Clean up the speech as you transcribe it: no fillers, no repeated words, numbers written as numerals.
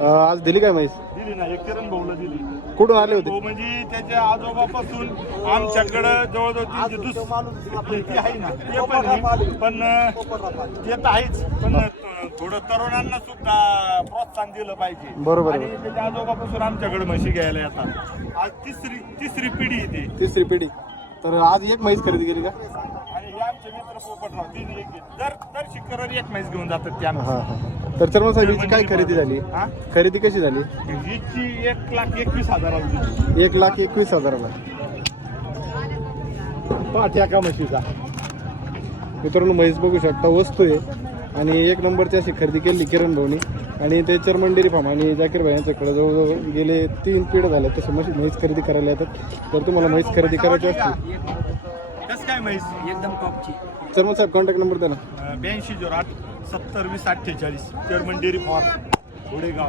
आज दिली काय म्हैस? दिली ना, एक किरण भाऊला दिली. कुठून आले होते? भाऊ म्हणजे त्याच्या आजोबापासून आमच्याकडं जवळजवळ ती आहे ना, ते पण आहे. पण ते तर आहेच, पण थोडं तरुणांना सुद्धा प्रोत्साहन दिलं पाहिजे. बरोबर आणि आहे. त्याच्या आजोबापासून आमच्याकडे म्हशी घ्यायला येतात. आज तिसरी पिढी येते. तिसरी पिढी. तर आज एक म्हैस खरेदी केली का? आणि हे आमचे मित्र पोपटराव तीन एक आहेत. दर शिखरावर एक म्हैस घेऊन जातात ते आम्ही. हा हा. तर चर्मन साहेब हिची काय खरेदी झाली? हा? खरेदी कशी झाली? हिची 1,21,000 होती. 1,21,000ला. पाठ्या का म्हशीचा. मित्रांनो म्हैस बघू शकता, वस्तू आहे आणि एक नंबरची अशी खरेदी केली किरण भाऊनी. आणि ते चर्मन डेअरी फार्म आणि जाकीर भाई यांच्याकडे जवळजवळ गेले 3 पिढ्या झाल्या तसे म्हैस खरेदी करायला येतात. जर तुम्हाला म्हैस खरेदी करायची असतील कसं काय म्हैस एकदम टॉपची. चर्मन साहेब कॉन्टॅक्ट नंबर द्या ना. 8208 70 20 48 चर्मन डेअरी फार्म घोडेगाव.